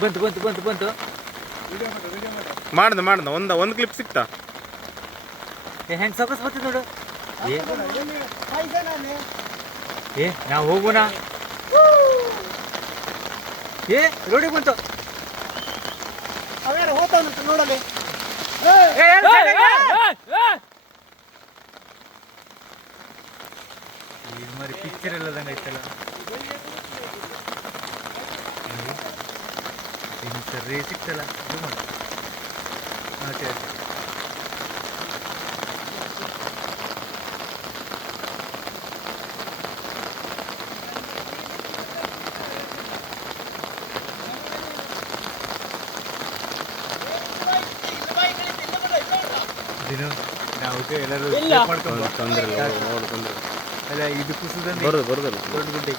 ಬಂತು ಬಂತು ಬಂತು ಬಂತು ಮಾಡ್ದ ಒಂದು ಕ್ಲಿಪ್ ಸಿಕ್ತಾ ಹೆಂಗೆ ಸೊಗಸ್ ಬರ್ತದೆ ನೋಡು ನಾವು ಹೋಗೋಣ ರೋಡಿಗೆ ಬಂತು ಅವೇನು ಹೋಗ್ತಾವಂತ ನೋಡಲಿ ಮರಿ ಪಿಕ್ಚರ್ ಎಲ್ಲದಂಗೆ ಐತಲ್ಲ ಸರಿ ಸಿಕ್ತಲ್ಲ ಇದು ಮಾಡಿ ಓಕೆ ದಿನ ನಾವು ಎಲ್ಲರೂ ಮಾಡ್ಕೊಂಡು ತೊಂದರೆ ಅಲ್ಲ ಇದು ಕುಸಿದ ಬರೋದು ದೊಡ್ಡ ಗುಡ್ಡೆ